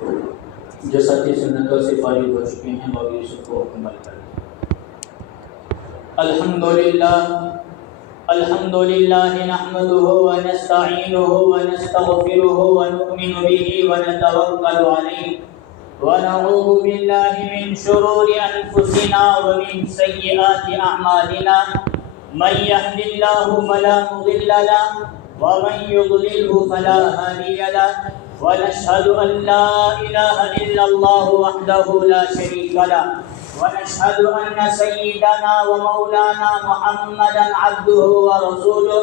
جو سچی سنتوں سے فارغ ہو چکے ہیں وہ بھی سب کو عمل کریں۔ الحمدللہ نحمده ونستعینه ونستغفره ونؤمن به ونتوکل علیہ ونعوذ باللہ من شرور انفسنا ومن سیئات اعمالنا من يهد الله فلا مضل له ومن يضلله فلا هادي له ونشهد أن لا إله إلا الله وحده لا شريك له ونشهد أن سيدنا ومولانا محمدا عبده ورسوله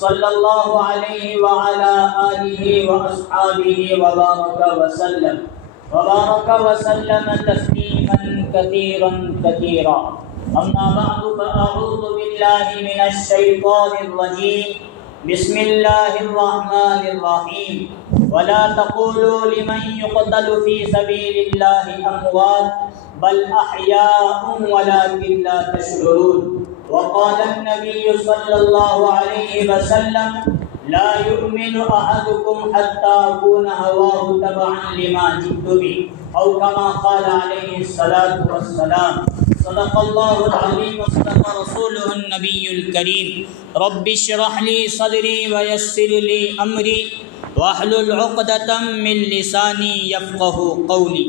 صلى الله عليه وعلى آله وأصحابه وبارك وسلم تسليما كثيرا كثيرا أما بعد فأعوذ بالله من الشيطان الرجيم بسم الله الرحمن الرحيم ولا تقولوا لمن يقتل في سبيل الله أموات بل أحياء ولكن لا تشعرون وقال النبي صلى الله عليه وسلم لا يؤمن أحدكم حتى يكون هواه تبعا لما جئت به أو كما قال عليه الصلاة والسلام صدق الله العظيم وصدق رسوله النبي الكريم رب اشرح لي صدري ويسر لي أمري واحلل عقدة من لساني يفقه قولي۔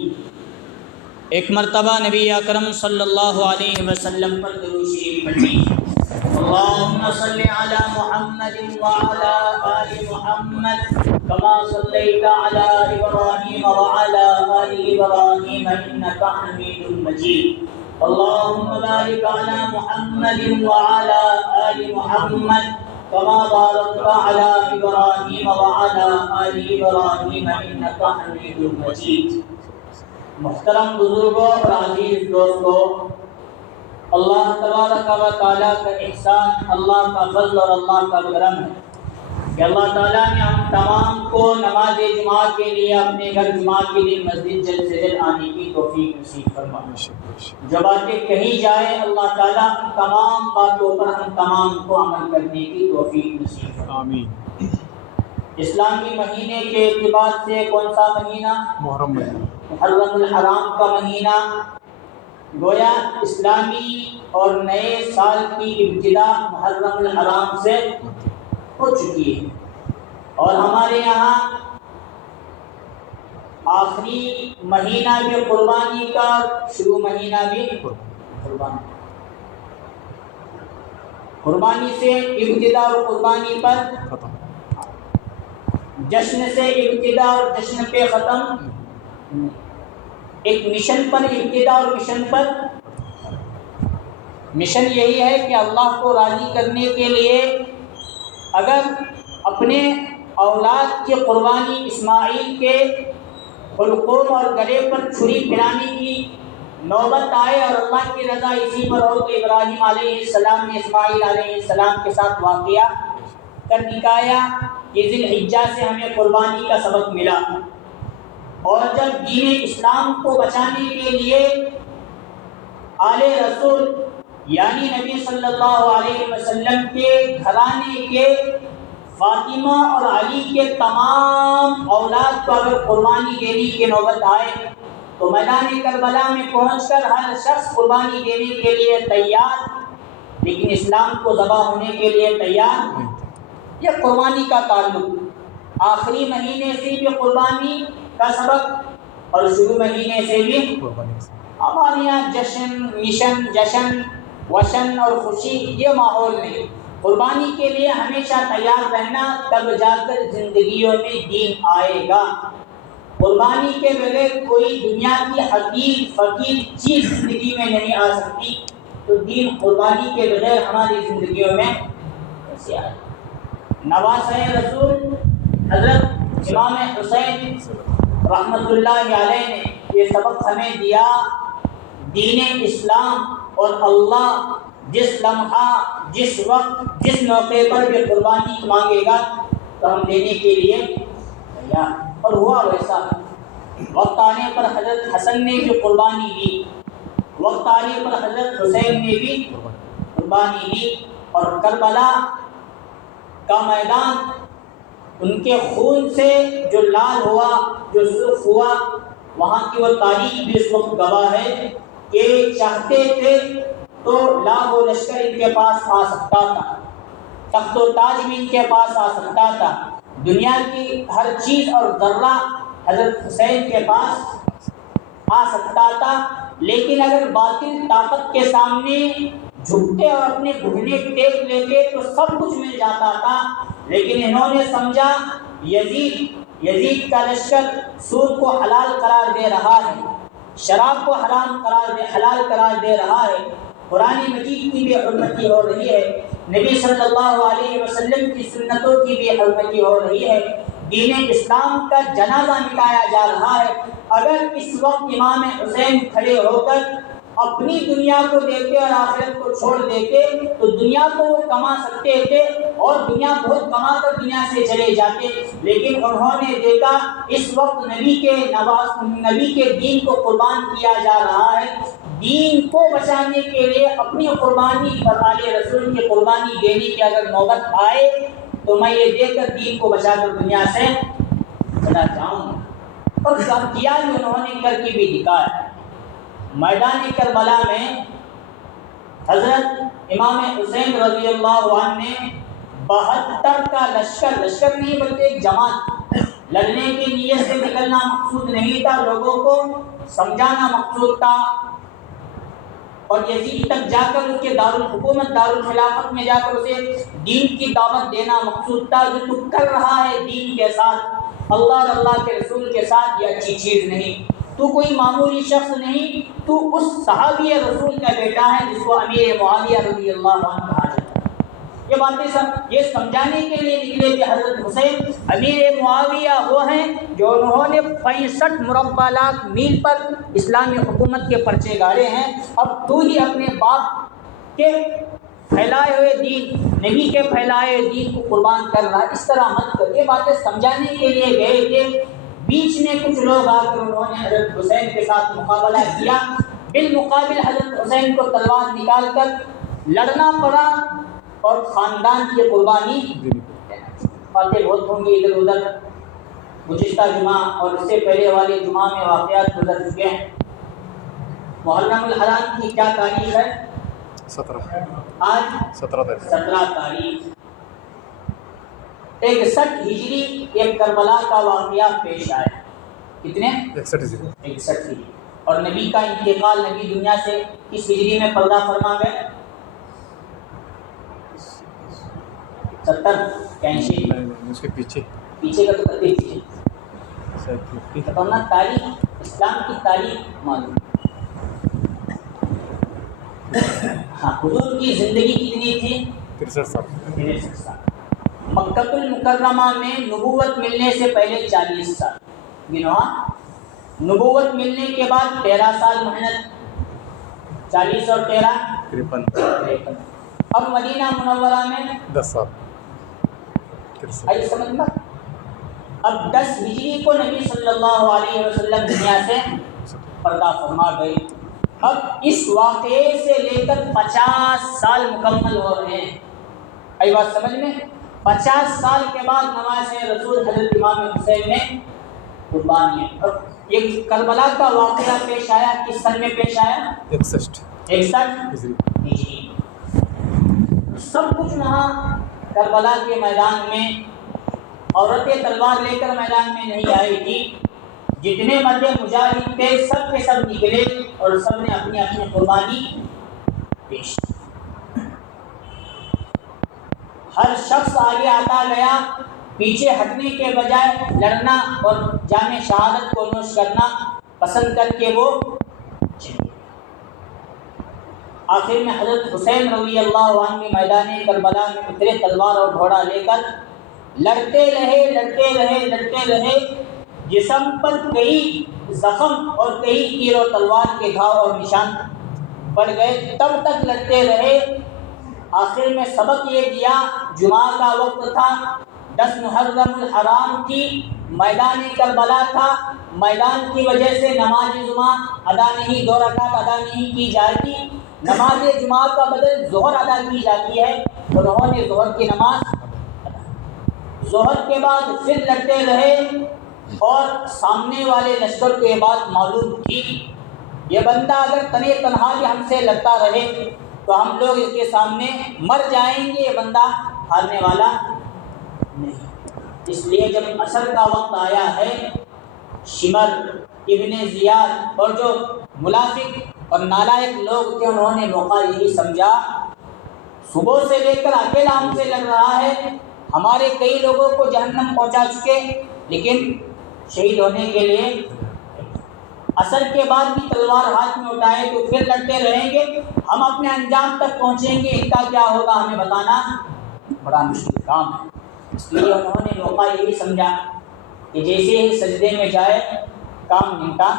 ایک مرتبہ نبی اکرم صلی اللہ علیہ وسلم پر درود شریف پڑھیں۔ اللهم صل على محمد وعلى آل محمد كما صليت على إبراهيم وعلى آل إبراهيم إنك حميد مجيد اللهم بارك على محمد وعلى آل محمد كما باركت على إبراهيم وعلى آل إبراهيم إنك حميد مجيد۔ محترم بزرگوں اور عزیز دوستوں، اللہ تبارک و تعالیٰ کا احسان، اللہ کا فضل اور اللہ کا کرم ہے کہ اللہ تعالیٰ نے ہم تمام کو نماز جمعہ کے لیے اپنے گھر جمعہ کے لیے مسجد جلد سے جلد آنے کی توفیق نصیب فرمائے۔ جو باتیں کہی جائے اللہ تعالیٰ تمام باتوں پر ہم تمام کو عمل کرنے کی توفیق نصیب فرمائے۔ اسلامی مہینے کے اعتبار سے کون سا مہینہ؟ محرم الحرام کا مہینہ، گویا اسلامی اور نئے سال کی ابتدا محرم الحرام سے ہو چکی ہے، اور ہمارے یہاں آخری مہینہ بھی قربانی کا، شروع مہینہ بھی قربانی سے ابتدا اور قربانی پر جشن سے ابتدا اور جشن پہ ختم، ایک مشن پر ابتدا اور مشن پر مشن یہی ہے کہ اللہ کو راضی کرنے کے لیے اگر اپنے اولاد کی قربانی اسماعیل کے حلقوم اور گلے پر چھری پھرانے کی نوبت آئے اور اللہ کی رضا اسی پر ہو تو ابراہیم علیہ السلام نے اسماعیل علیہ السلام کے ساتھ واقعہ کر دکھایا کہ ذی الحجہ سے ہمیں قربانی کا سبق ملا۔ اور جب دین اسلام کو بچانے کے لیے آل رسول یعنی نبی صلی اللہ علیہ وسلم کے گھرانے کے فاطمہ اور علی کے تمام اولاد کو اگر قربانی دینے کی نوبت آئے تو میدان کربلا میں پہنچ کر ہر شخص قربانی دینے کے لیے تیار، لیکن اسلام کو ذبح ہونے کے لیے تیار۔ یہ قربانی کا تعلق آخری مہینے سے بھی قربانی کا سبق اور شروع مہینے سے بھی ہمارے یہاں جشن جشن وشن اور خوشی یہ ماحول نہیں۔ قربانی کے لیے ہمیشہ تیار رہنا، تب جا کر زندگیوں میں دین آئے گا۔ قربانی کے بغیر کوئی دنیا کی حقیر فقیر چیز زندگی میں نہیں آ سکتی، تو دین قربانی کے بغیر ہماری زندگیوں میں کیسے آئے؟ نواسۂ رسول حضرت امام حسین رحمۃ اللہ علیہ نے یہ سبق ہمیں دیا، دین اسلام اور اللہ جس لمحہ جس وقت جس موقع پر بھی قربانی مانگے گا تو ہم دینے کے لیے تیار، اور ہوا ویسا۔ وقت آنے پر حضرت حسن نے بھی قربانی دی، وقت آنے پر حضرت حسین نے بھی قربانی دی، اور کربلا کا میدان ان کے خون سے جو لال ہوا، جو سرخ ہوا، وہاں کی وہ تاریخ بھی اس وقت گواہ ہے کہ چاہتے تھے تو لاکھ و لشکر ان کے پاس آ سکتا تھا، تخت و تاج بھی ان کے پاس آ سکتا تھا، دنیا کی ہر چیز اور ذرہ حضرت حسین کے پاس آ سکتا تھا، لیکن اگر باطل طاقت کے سامنے جھکتے اور اپنے گھٹنے ٹیک لیتے تو سب کچھ مل جاتا تھا۔ لیکن انہوں نے سمجھا یزید کا لشکر سود کو حلال قرار دے رہا ہے، شراب کو حلال قرار دے رہا ہے، قرآن مجید کی بھی حرمتی ہو رہی ہے، نبی صلی اللہ علیہ وسلم کی سنتوں کی بھی حرمتی ہو رہی ہے، دین اسلام کا جنازہ مٹایا جا رہا ہے۔ اگر اس وقت امام حسین کھڑے ہو کر اپنی دنیا کو دیتے اور آخرت کو چھوڑ دیتے تو دنیا کو وہ کما سکتے تھے اور دنیا بہت کما کر دنیا سے چلے جاتے، لیکن انہوں نے دیکھا اس وقت نبی کے دین کو قربان کیا جا رہا ہے، دین کو بچانے کے لیے اپنی قربانی پر آل رسول کی قربانی دینے کی اگر نوبت آئے تو میں یہ دے کر دین کو بچا کر دنیا سے چلا جاؤں گا۔ اور کیا بھی انہوں نے کر کے بھی دکھایا۔ میدان کربلا میں حضرت امام حسین رضی اللہ عنہ نے 72 کا لشکر نہیں بلکہ ایک جماعت، لڑنے کی نیت سے نکلنا مقصود نہیں تھا، لوگوں کو سمجھانا مقصود تھا، اور یزید تک جا کر اس کے دارالحکومت دارالخلافت میں جا کر اسے دین کی دعوت دینا مقصود تھا۔ جو تو کر رہا ہے دین کے ساتھ، اللہ اور اللہ کے رسول کے ساتھ، یہ اچھی چیز نہیں، تو کوئی معمولی شخص نہیں، تو اس صحابی رسول کا بیٹا ہے جس کو امیر معاویہ رضی اللہ عنہ کہا جاتا ہے۔ یہ باتیں یہ سمجھانے کے لیے نکلے کہ حضرت حسین امیر معاویہ وہ ہیں جو انہوں نے 65 مربع لاکھ میل پر اسلامی حکومت کے پرچے گاڑے ہیں، اب تو ہی اپنے باپ کے پھیلائے ہوئے دین، نبی کے پھیلائے ہوئے دین کو قربان کر رہا ہے، اس طرح مت کر۔ یہ باتیں سمجھانے کے لیے گئے تھے، بیچ میں کچھ لوگ آ کر انہوں نے حضرت حسین کے ساتھ مقابلہ کیا، بالمقابل حضرت حسین کو تلوار نکال کر لڑنا پڑا اور خاندان کی قربانی باتیں بہت ہوں گی ادھر ادھر، گزشتہ جمعہ اور اس سے پہلے والے جمعہ میں واقعات گزر چکے ہیں۔ محرم الحرام کی کیا تاریخ ہے؟ 17 تاریخ 61 ہجری ایک کربلا کا واقعہ پیش آیا۔ کتنے؟ 61 ہجری۔ اور نبی کا انتقال، نبی دنیا سے کس ہجری میں پردہ فرما گئے؟ 70 اس کے پیچھے کا تو کتنے پیچھے بتاؤ تاریخ، اسلام کی تاریخ معلوم۔ ہاں، حضور کی زندگی کتنی تھی؟ 63 سال۔ مکہ المکرمہ میں نبوت ملنے سے پہلے 40 سال گنوا، نبوت ملنے کے بعد 13 سال محنت، 40 اور 13 53۔ اب مدینہ منورہ میں 10 سال، آئی سمجھ میں؟ اب 10 ہجری کو نبی صلی اللہ علیہ وسلم دنیا سے پردہ فرما گئے۔ اب اس واقعے سے لے کر 50 سال مکمل ہو رہے ہیں، آئی بات سمجھ میں؟ 50 سال کے بعد نماز رسول حضرت امام حسین نے قربانی ہے۔ یہ کربلا کا واقعہ پیش آیا کس سن میں پیش آیا؟ 61 ہجری۔ سب کچھ وہاں کربلا کے میدان میں، عورتیں تلوار لے کر میدان میں نہیں آئی تھی، جتنے مرد مجاہد تھے سب کے سب نکلے اور سب نے اپنی اپنی قربانی پیش کی۔ ہر شخص آگے آتا گیا، پیچھے ہٹنے کے بجائے لڑنا اور جام شہادت کو نوش کرنا پسند کر کے وہ چلے۔ آخر میں حضرت حسین رضی اللہ عنہ میدان کربلا میں اترے، تلوار اور گھوڑا لے کر لڑتے رہے، جسم پر کئی زخم اور کئی تیر و تلوار کے گھاؤ اور نشان پڑ گئے، تب تک لڑتے رہے۔ آخر میں سبق یہ دیا، جمعہ کا وقت تھا، 10 محرم الحرام کی، میدان کربلا تھا، میدان کی وجہ سے نماز جمعہ ادا نہیں، 2 رکعت ادا نہیں کی جاتی، نماز جمعہ کا بدل ظہر ادا کی جاتی ہے، انہوں نے ظہر کی نماز ظہر کے بعد پھر لڑتے رہے اور سامنے والے لشکر کو یہ بات معلوم تھی یہ بندہ اگر تنے تنہا بھی ہم سے لڑتا رہے تو ہم لوگ اس کے سامنے مر جائیں گے، یہ بندہ ہارنے والا نہیں۔ اس لیے جب عصر کا وقت آیا ہے، شمر ابن زیاد اور جو منافق اور نالائق لوگ تھے انہوں نے موقع یہی سمجھا، صبح سے لے کر اکیلا ہم سے لڑ رہا ہے، ہمارے کئی لوگوں کو جہنم پہنچا چکے، لیکن شہید ہونے کے لیے عصر کے بعد بھی تلوار ہاتھ میں اٹھائے تو پھر لڑتے رہیں گے، ہم اپنے انجام تک پہنچیں گے، ان کا کیا ہوگا ہمیں بتانا بڑا مشکل کام ہے۔ اس لیے انہوں نے موقع یہی سمجھا کہ جیسے ہی سجدے میں جائے کام نمٹا۔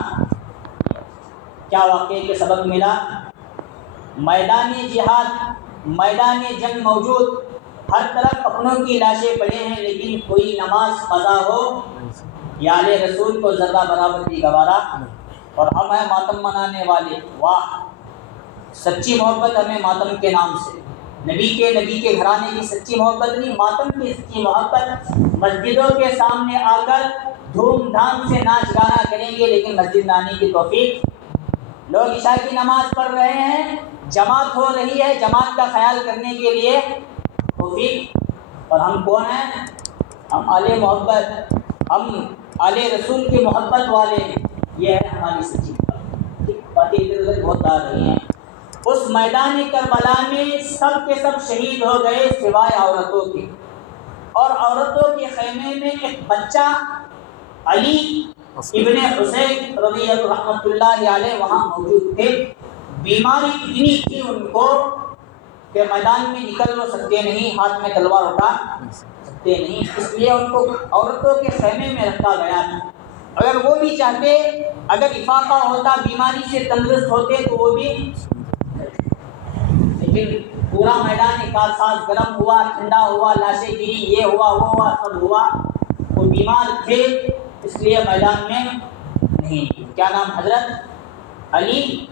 کیا واقعے کے سبق ملا؟ میدان جہاد، میدان جنگ موجود، ہر طرف اپنوں کی لاشیں پڑے ہیں، لیکن کوئی نماز قضا ہو یا آل رسول کو ذرہ برابر بھی گوارا، اور ہم ہیں ماتم منانے والے۔ واہ، سچی محبت ہمیں ماتم کے نام سے، نبی کے گھرانے کی سچی محبت نہیں، ماتم کی سچی محبت۔ مسجدوں کے سامنے آ کر دھوم دھام سے ناچ گانا کریں گے، لیکن مسجد میں آنے کی توفیق، لوگ عشاء کی نماز پڑھ رہے ہیں، جماعت ہو رہی ہے، جماعت کا خیال کرنے کے لیے توفیق، اور ہم کون ہیں؟ ہم آل محبت، ہم آل رسول کی محبت والے ہیں، یہ ہے ہماری سچی باتیں ادھر ادھر بہت آ رہی ہیں۔ اس میدان کربلا میں سب کے سب شہید ہو گئے سوائے عورتوں کے، اور عورتوں کے خیمے میں ایک بچہ علی ابن حسین رضی اللہ رحمۃ اللہ علیہ وہاں موجود تھے۔ بیماری اتنی تھی ان کو کہ میدان میں نکل نہ سکتے نہیں، ہاتھ میں تلوار اٹھا سکتے نہیں، اس لیے ان کو عورتوں کے خیمے میں رکھا گیا تھا۔ اگر وہ بھی چاہتے، اگر افاقہ ہوتا، بیماری سے تندرست ہوتے تو وہ بھی، لیکن پورا میدان کارساز گرم ہوا، ٹھنڈا ہوا، لاشیں گری، یہ ہوا وہ ہوا، سب ہوا، وہ بیمار تھے اس لیے میدان میں نہیں۔ کیا نام؟ حضرت علی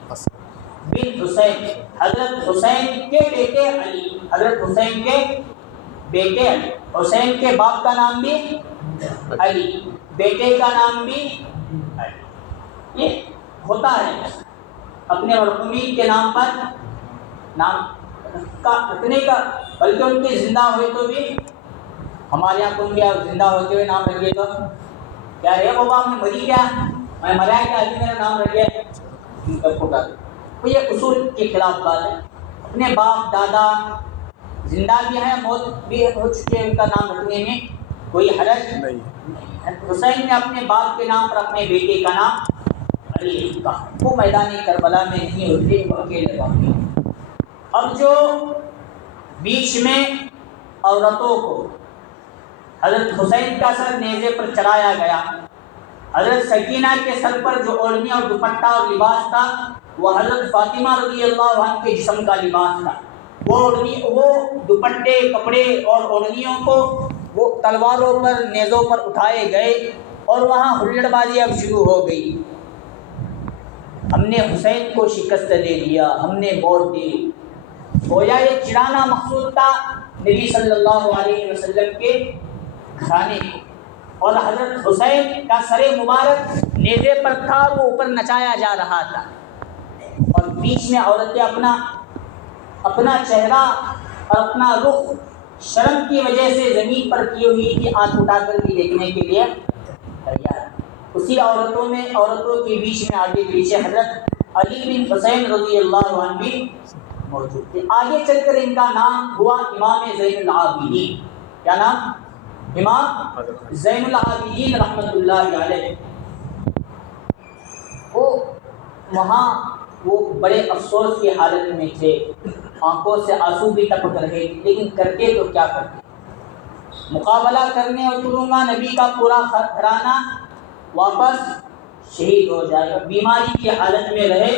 بن حسین، حضرت حسین کے بیٹے علی، حضرت حسین کے بیٹے علی، حسین کے باپ کا نام بھی علی، بیٹے کا نام بھی علی۔ یہ ہوتا ہے اپنے مرحومین کے نام پر نام کا رکھنے کا، بلکہ ان کے زندہ ہوئے تو بھی، ہمارے یہاں تم بھی زندہ ہوتے ہوئے نام رکھیے تو کیا رہے بابا میں مری کیا، میں مرا ہے کیا، ابھی میرا نام رکھ گیا ان کا پھوٹا۔ تو یہ اصول کے خلاف بات ہے۔ اپنے باپ دادا زندہ بھی ہیں، موت بھی ہو چکے، ان کا نام رکھنے میں کوئی حرج نہیں۔ حسین نے اپنے باپ کے نام پر اپنے بیٹے کا نام علی رکھا، وہ میدان کربلا میں نہیں ہوتے، وہ اکیلے واقع۔ اب جو بیچ میں عورتوں کو حضرت حسین کا سر نیزے پر چڑھایا گیا، حضرت سکینہ کے سر پر جو اوڑھنی اور دوپٹہ اور لباس تھا وہ حضرت فاطمہ رضی اللہ عنہ کے جسم کا لباس تھا۔ وہ دوپٹے، کپڑے اور اوڑھنیوں کو وہ تلواروں پر، نیزوں پر اٹھائے گئے، اور وہاں ہلڑ بازی اب شروع ہو گئی۔ ہم نے حسین کو شکست دے دیا، ہم نے موت دی، گویا یہ چڑھانا مقصود تھا نبی صلی اللہ علیہ وسلم کے گھرانے کو، اور حضرت حسین کا سر مبارک نیزے پر تھا، وہ اوپر نچایا جا رہا تھا، اور بیچ میں عورتیں اپنا چہرہ اور اپنا رخ شرم کی وجہ سے زمین پر کی ہوئی تھی، آنکھ اٹھا کر بھی دیکھنے کے لیے تیار۔ اسی عورتوں کے بیچ میں آگے پیچھے حضرت علی بن حسین رضی اللہ عنہ بھی موجود تھے۔ آگے چل کر ان کا نام ہوا امام زین العابدین۔ کیا نام؟ امام زین العابدین رحمۃ اللہ علیہ۔ وہاں وہ بڑے افسوس کی حالت میں تھے، آنکھوں سے آنسو بھی ٹپک رہے تھے، لیکن کرتے تو کیا کرتے؟ مقابلہ کرنے اتروں گا، نبی کا پورا گھرانہ واپس شہید ہو جائے گا۔ بیماری کی حالت میں رہے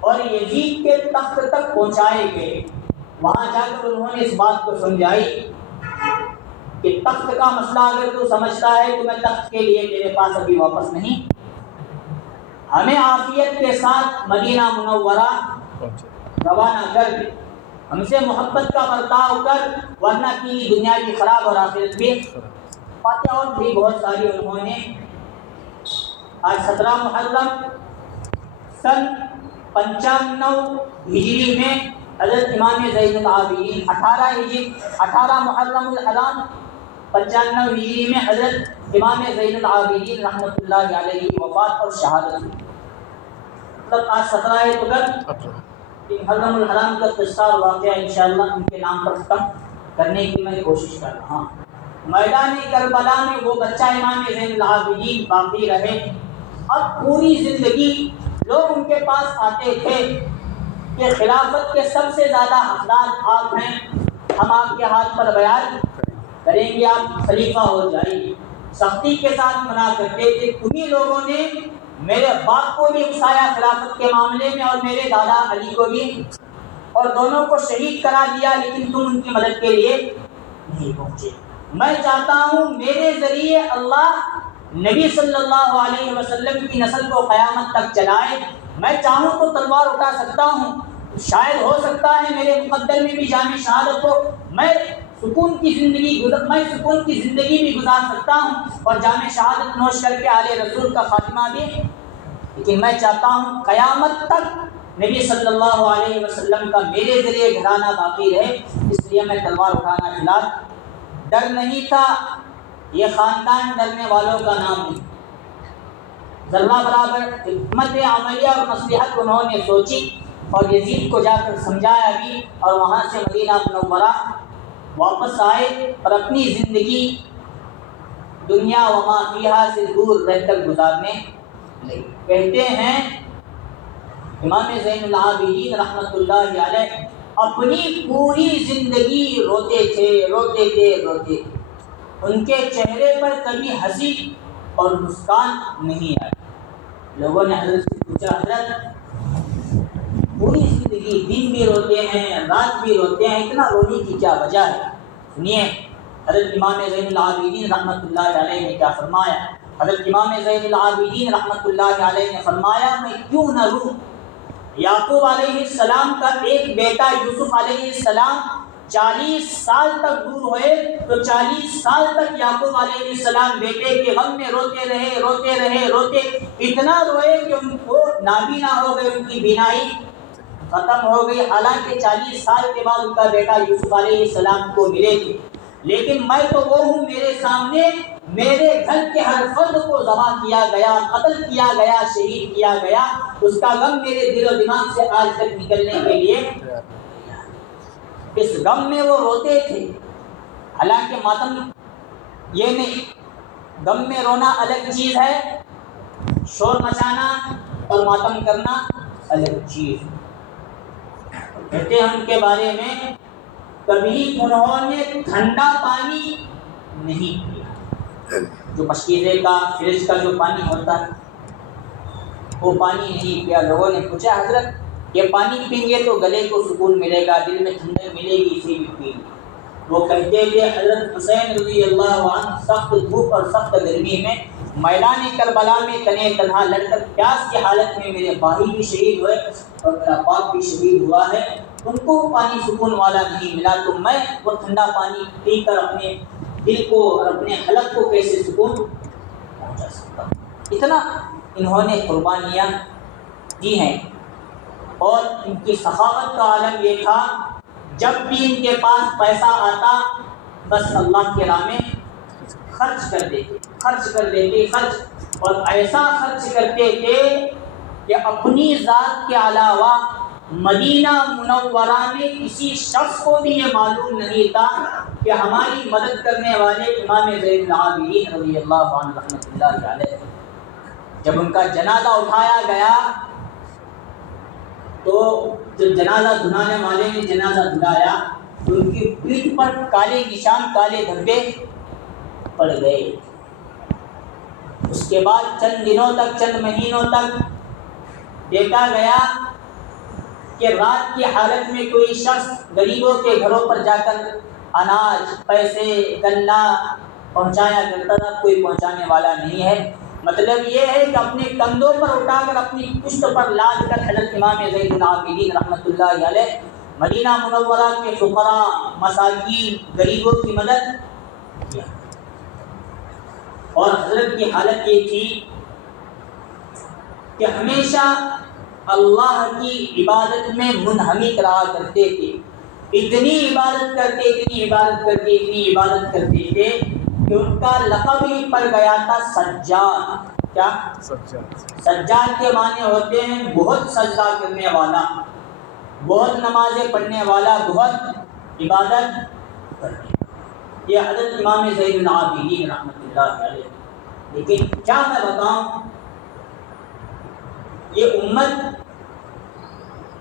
اور یزید کے تخت تک پہنچائے گئے۔ وہاں جا کر انہوں نے اس بات کو سمجھائی کہ تخت کا مسئلہ اگر تو سمجھتا ہے تو میں تخت کے لیے تیرے پاس ابھی واپس نہیں، ہمیں عافیت کے ساتھ مدینہ منورہ روانہ کر دے، ہم سے محبت کا برتاؤ کر، ورنہ کی دنیا بھی خراب اور آخرت بھی باتیں اور بھی بہت ساری انہوں نے. آج 17 محرم سن 95 ہجری میں حضرت امام زین العابدین 18 محرم الحرام 95 ہجری میں حضرت امام زین العابدین رحمۃ اللہ علیہ کی وفات اور شہادت ہوئی. مطلب آج 17 ہے تو کل محرم الحرام کا قصہ اور واقعہ انشاءاللہ ان کے نام پر ختم کرنے کی میں کوشش کر رہا ہوں. میدان کربلا میں وہ بچہ امام زین العابدین باقی رہے. اب پوری زندگی لوگ ان کے پاس آتے تھے کہ خلافت کے سب سے زیادہ حقدار آپ ہیں, ہم آپ کے ہاتھ پر بیعت کریں گے, آپ خلیفہ ہو جائیے. سختی کے ساتھ منع کرتے تھے. انہی لوگوں نے میرے باپ کو بھی اکسایا خلافت کے معاملے میں اور میرے دادا علی کو بھی, اور دونوں کو شہید کرا دیا, لیکن تم ان کی مدد کے لیے نہیں پہنچے. میں چاہتا ہوں میرے ذریعے اللہ نبی صلی اللہ علیہ وسلم کی نسل کو قیامت تک چلائے. میں چاہوں تو تلوار اٹھا سکتا ہوں, شاید ہو سکتا ہے میرے مقدر میں بھی جامع شہادت ہو, میں سکون کی زندگی بھی گزار سکتا ہوں اور جامع شہادت نوش کر کے آل رسول کا خاتمہ بھی, لیکن میں چاہتا ہوں قیامت تک نبی صلی اللہ علیہ وسلم کا میرے ذریعے گھرانہ باقی رہے. اس لیے میں تلوار اٹھانا کھلا. ڈر نہیں تھا, یہ خاندان ڈرنے والوں کا نام نہیں. ذرہ برابر حکمت عملیہ اور مصلحت انہوں نے سوچی اور یزید کو جا کر سمجھایا بھی, اور وہاں سے مدینہ منورہ واپس آئے اور اپنی زندگی دنیا وما فیہا سے دور رہ کر گزارنے لگے. کہتے ہیں امام زین العابدین رحمۃ اللہ علیہ اپنی پوری زندگی روتے تھے. ان کے چہرے پر کبھی ہنسی اور مسکان نہیں آئی. لوگوں نے حضرت سے پوچھا, حضرت پوری زندگی دن بھی روتے ہیں رات بھی روتے ہیں, اتنا رونے کی کیا وجہ ہے؟ سنیے حضرت امام زین العابدین رحمۃ اللہ علیہ نے کیا فرمایا. حضرت امام زین العابدین رحمۃ اللہ علیہ نے فرمایا, میں کیوں نہ روں. یعقوب علیہ السلام کا ایک بیٹا یوسف علیہ السلام 40 سال تک دور ہوئے, تو 40 سال تک یعقوب علیہ السلام بیٹے کے غم میں روتے اتنا روئے کہ ان کو نابینا ہو گئے, ان کی بینائی ختم ہو گئی. حالانکہ 40 سال کے بعد ان کا بیٹا یوسف علیہ السلام کو ملے تھے, لیکن میں تو وہ ہوں, میرے سامنے میرے گھر کے ہر فرد کو ذبح کیا گیا, قتل کیا گیا, شہید کیا گیا. اس کا غم میرے دل و دماغ سے آج تک نکلنے کے لیے, اس غم میں وہ روتے تھے. حالانکہ ماتم یہ نہیں, غم میں رونا الگ چیز ہے, شور مچانا اور ماتم کرنا الگ چیز. کہتے ہیں ان کے بارے میں کبھی انہوں نے ٹھنڈا پانی نہیں پیا. جو مشکیزے کا فریج کا جو پانی ہوتا ہے وہ پانی نہیں پیا. لوگوں نے پوچھا, حضرت یہ پانی پئیں گے تو گلے کو سکون ملے گا, دل میں ٹھنڈک ملے گی, اسی بھی پئیں. وہ کہتے تھے حضرت حسین رضی اللہ عنہ سخت دھوپ اور سخت گرمی میں میدان کربلا میں تنے تنہا لڑ کر پیاس کی حالت میں میرے بھائی بھی شہید ہوئے اور میرا باپ بھی شہید ہوا ہے, ان کو پانی سکون والا نہیں ملا, تو میں وہ ٹھنڈا پانی پی کر اپنے دل کو اور اپنے حلق کو کیسے سکون پہنچا سکتا ہوں. اتنا انہوں نے قربانیاں دی ہیں. اور ان کی سخاوت کا عالم یہ تھا, جب بھی ان کے پاس پیسہ آتا بس اللہ کے راہ میں خرچ کر دیتے, اور ایسا خرچ کرتے تھے کہ اپنی ذات کے علاوہ مدینہ منورہ میں کسی شخص کو بھی یہ معلوم نہیں تھا کہ ہماری مدد کرنے والے امام زین العابدین رضی اللہ عنہ رحمۃ اللہ علیہ, جب ان کا جنازہ اٹھایا گیا تو جب جنازہ دھلانے والے نے جنازہ دھلایا تو ان کی پیٹھ پر کالے نشان, کالے دھبے پڑ گئے. اس کے بعد چند مہینوں تک دیکھا گیا کہ رات کی حالت میں کوئی شخص غریبوں کے گھروں پر جا کر اناج, پیسے, غلہ پہنچایا کرتا تھا, کوئی پہنچانے والا نہیں ہے. مطلب یہ ہے کہ اپنے کندھوں پر اٹھا کر, اپنی پشت پر لاد کر حضرت امام زین العابدین رحمۃ اللہ علیہ مدینہ منورہ کے فقراء, مساکین, غریبوں کی مدد کیا. اور حضرت کی حالت یہ تھی کہ ہمیشہ اللہ کی عبادت میں منہمک رہا کرتے تھے. اتنی عبادت کرتے تھے کہ ان کا لقب ہی پڑ گیا تھا سجاد. کیا سجاد کے معنی ہوتے ہیں بہت سجدہ کرنے والا، بہت نمازیں پڑھنے والا، بہت عبادت کرنے. یہ حضرت امام زین العابدین رحمۃ اللہ علیہ. لیکن کیا میں بتاؤں، یہ امت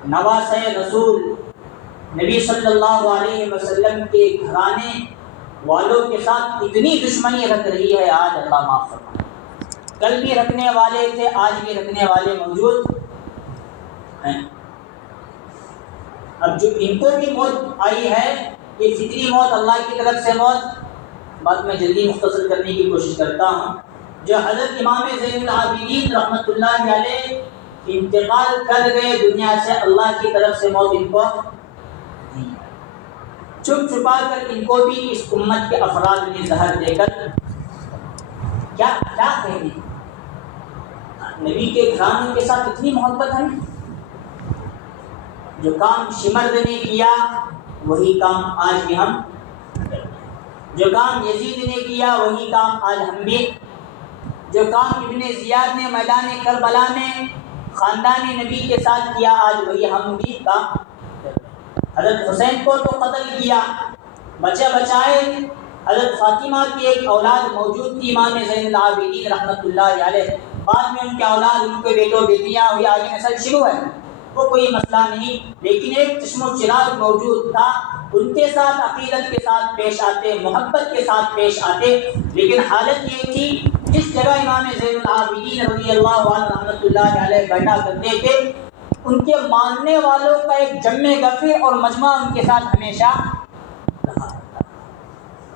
نواسۂ رسول نبی صلی اللہ علیہ وسلم کے گھرانے والوں کے ساتھ اتنی دشمنی رکھ رہی ہے. آج اللہ معاف فرمائے، کل بھی رکھنے والے تھے، آج بھی رکھنے والے موجود ہیں. اب جو ان کو بھی موت آئی ہے، یہ فطری موت، اللہ کی طرف سے موت. بات میں جلدی مختصر کرنے کی کوشش کرتا ہوں. جو حضرت امام زین العابدین رحمۃ اللہ علیہ انتقال کر گئے دنیا سے، اللہ کی طرف سے موت ان کو چھپ چھپا کر ان کو بھی اس امت کے افراد نے زہر دے کر کیا کہیں. نبی کے گھرانوں کے ساتھ اتنی محبت ہے. جو کام شمرد نے کیا وہی کام آج بھی ہم، جو کام یزید نے کیا وہی کام آج ہم بھی، جو کام ابن زیاد نے میدان کربلا میں خاندان نبی کے ساتھ کیا آج وہی ہم بھی کام. حضرت حسین کو تو قتل کیا، بچائے حضرت فاطمہ کی ایک اولاد موجود تھی امام زین العابدین رحمۃ اللہ علیہ. بعد میں ان کے اولاد، ان کے بیٹوں بیٹیاں ہوئی، آگے نسل شروع ہے، وہ کوئی مسئلہ نہیں. لیکن ایک چشم و چراغ موجود تھا، ان کے ساتھ عقیدت کے ساتھ پیش آتے، محبت کے ساتھ پیش آتے. لیکن حالت یہ تھی، جس جگہ امام زین العابدین رضی اللہ عنہ رحمۃ اللہ علیہ بیٹھا کرتے تھے، ان کے ماننے والوں کا ایک جمع غفیر اور مجمع ان کے ساتھ ہمیشہ رہا.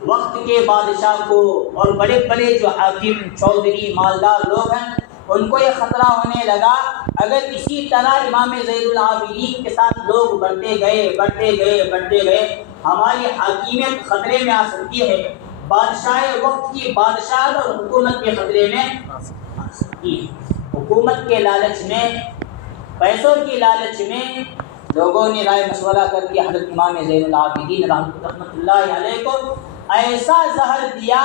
وقت کے بادشاہ کو اور بڑے بڑے جو حاکم، چودھری، مالدار لوگ ہیں، ان کو یہ خطرہ ہونے لگا اگر اسی طرح امام زین العابدین کے ساتھ لوگ بڑھتے گئے ہماری حاکمیت خطرے میں آ سکتی ہے، بادشاہ وقت کی بادشاہت اور حکومت کے خطرے میں آ سکتی ہے. حکومت کے لالچ میں، پیسوں کی لالچ میں لوگوں نے رائے مشورہ کر کے حضرت امام زین العابدین رحمۃ اللہ علیہ کو ایسا زہر دیا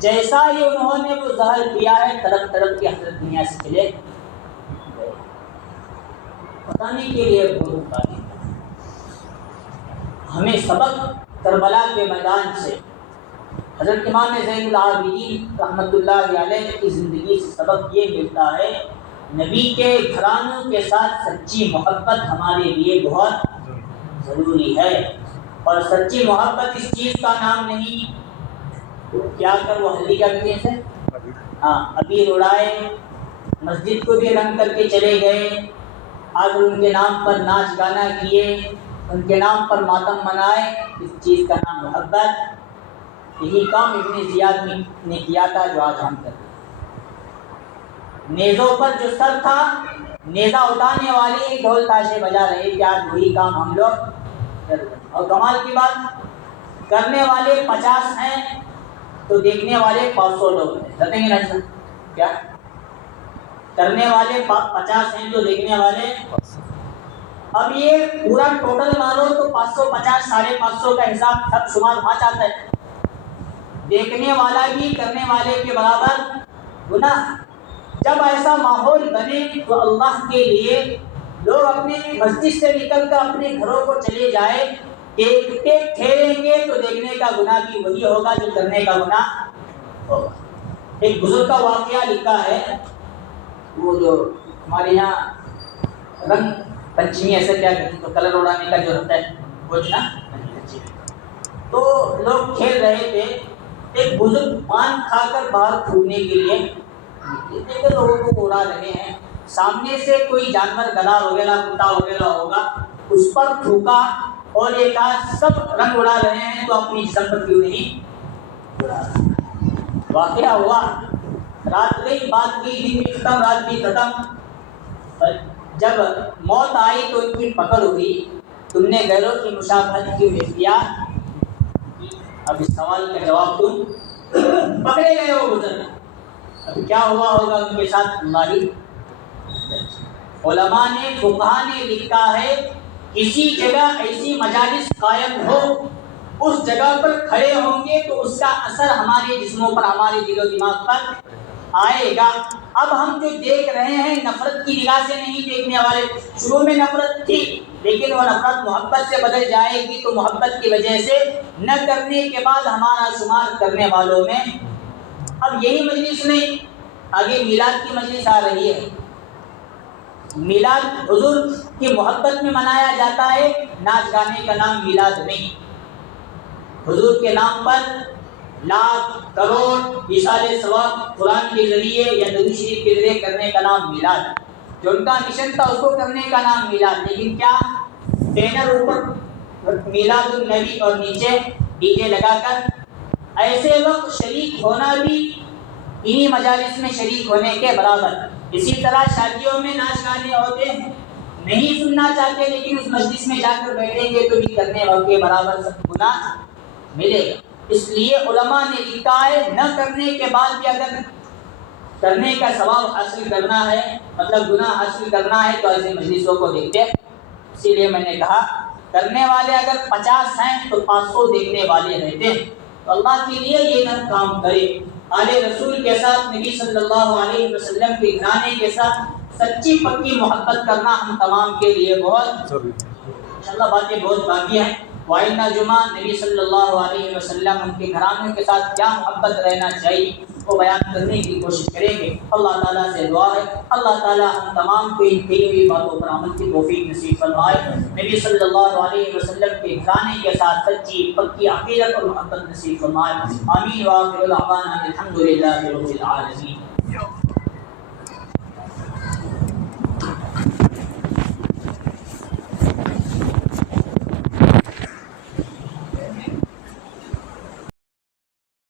جیسا ہی انہوں نے وہ زہر دیا ہے، تڑپ تڑپ کے حضرت دنیا سے چلے گئے. بتانے کے لیے بہت باتیں. ہمیں سبق کربلا کے میدان سے حضرت امام زین العابدین رحمۃ اللہ علیہ کی زندگی سے سبق یہ ملتا ہے، نبی کے گھرانوں کے ساتھ سچی محبت ہمارے لیے بہت ضروری ہے. اور سچی محبت اس چیز کا نام نہیں کیا کر وہ ہلدی کیا کہتے ہیں، ابھی اڑائے، مسجد کو بھی رنگ کر کے چلے گئے، آج ان کے نام پر ناچ گانا کیے، ان کے نام پر ماتم منائے. اس چیز کا نام محبت. یہی کام ابن زیاد نے کیا تھا جو آج ہم کرتے. نیزوں پر جو سر تھا، نیزہ اٹھانے والے ڈھول تاشے بجا رہے تھے، آج وہی کام ہم لوگ کر رہے. اور کمال کی بات، کرنے والے 50 ہیں تو دیکھنے والے 500 لوگ ہیں. رہتے ہیں نا کیا؟ کرنے والے 50 ہیں تو دیکھنے والے. اب یہ پورا ٹوٹل مانو تو 550 550 کا حساب سب شمار وہاں چاہتا ہے. دیکھنے والا بھی کرنے والے کے برابر گناہ. جب ایسا ماحول بنے تو اللہ کے لیے لوگ اپنے مسجد سے نکل کر اپنے گھروں کو چلے جائے، ٹھہریں گے تو دیکھنے کا گناہ بھی وہی ہوگا جو کرنے کا گناہ ہوگا. ایک بزرگ کا واقعہ لکھا ہے، وہ جو ہمارے یہاں رنگ پنچمی ایسے کیا کہتے ہیں تو کلر اڑانے کا جو ہوتا ہے وہ نا، تو لوگ کھیل رہے تھے. ایک بزرگ پان کھا کر باہر تھوکنے کے لیے لوگوں کو اڑا رہے ہیں. سامنے سے کوئی جانور، گدھا وغیرہ، کتا وغیرہ ہوگا، اس پر تھوکا اور ایک آج سب رنگ اڑا رہے ہیں تو اپنی جسم پر کیوں نہیں اڑا رہے. واقعہ ہوا، رات گئی، بات گئی، دن بھی ختم، رات بھی ختم. جب موت آئی تو ان کی پکڑ ہوئی، تم نے غیروں کی مشابہت کیوں نہیں کیا. اب اس سوال کا جواب تم پکڑے گئے ہو بزرگ، اب کیا ہوا ہوگا ان کے ساتھ؟ اللہ ہی علماء نے فقہا نے لکھا ہے کسی جگہ ایسی مجالس قائم ہو اس جگہ پر کھڑے ہوں گے تو اس کا اثر ہمارے جسموں پر ہمارے دل و دماغ پر آئے گا۔ اب ہم جو دیکھ رہے ہیں نفرت کی نگاہ سے نہیں دیکھنے والے، شروع میں نفرت تھی لیکن وہ نفرت محبت سے بدل جائے گی تو محبت کی وجہ سے نہ کرنے کے بعد ہمارا شمار کرنے والوں میں۔ اب یہی مجلس میں آگے میلاد کی مجلس آ رہی ہے، میلاد حضور کی محبت میں منایا جاتا ہے، ناچ گانے کا نام میلاد نہیں۔ حضور کے نام پر لاکھ کروڑ ایصال ثواب قرآن کے ذریعے یا نبی شریف کے ذریعے کرنے کا نام میلاد، جو ان کا مشن تھا اس کو کرنے کا نام میلاد۔ لیکن کیا بینر اوپر میلاد النبی اور نیچے ڈی جے لگا کر، ایسے وقت شریک ہونا بھی انہی مجالس میں شریک ہونے کے برابر۔ اسی طرح شادیوں میں ناچ گانے ہوتے ہیں، نہیں سننا چاہتے لیکن اس مجلس میں جا کر بیٹھیں گے تو بھی کرنے والے کے برابر سب گناہ ملے گا۔ اس لیے علماء نے لکھا ہے نہ کرنے کے بعد بھی اگر کرنے کا ثواب حاصل کرنا ہے، مطلب گناہ حاصل کرنا ہے، تو ایسے مجلسوں کو دیکھتے۔ اسی لیے میں نے کہا کرنے والے اگر 50 ہیں تو 500 دیکھنے والے رہتے ہیں، تو اللہ کے لیے یہ نہ کام کرے۔ آل رسول کے ساتھ، نبی صلی اللہ علیہ وسلم کے گھرانے کے ساتھ سچی پکی محبت کرنا ہم تمام کے لیے بہت انشاءاللہ باتیں بہت باقی ہیں۔ وائنہ جمعہ نبی صلی اللہ علیہ وسلم ان کے گھرانوں کے ساتھ کیا محبت رہنا چاہیے وہ بیان کرنے کی کوشش کریں گے۔ اللہ تعالیٰ سے دعا ہے اللہ تعالیٰ ہم تمام کو ان کئی ہوئی باتوں پر عمل کی توفیق نصیب فرمائے۔ نبی صلی اللہ علیہ وسلم کے گھرانے کے ساتھ سچی پکی عقیدت اور محبت نصیب فرمائے۔ آمین وآخر دعوانا الحمد للہ رب العالمین۔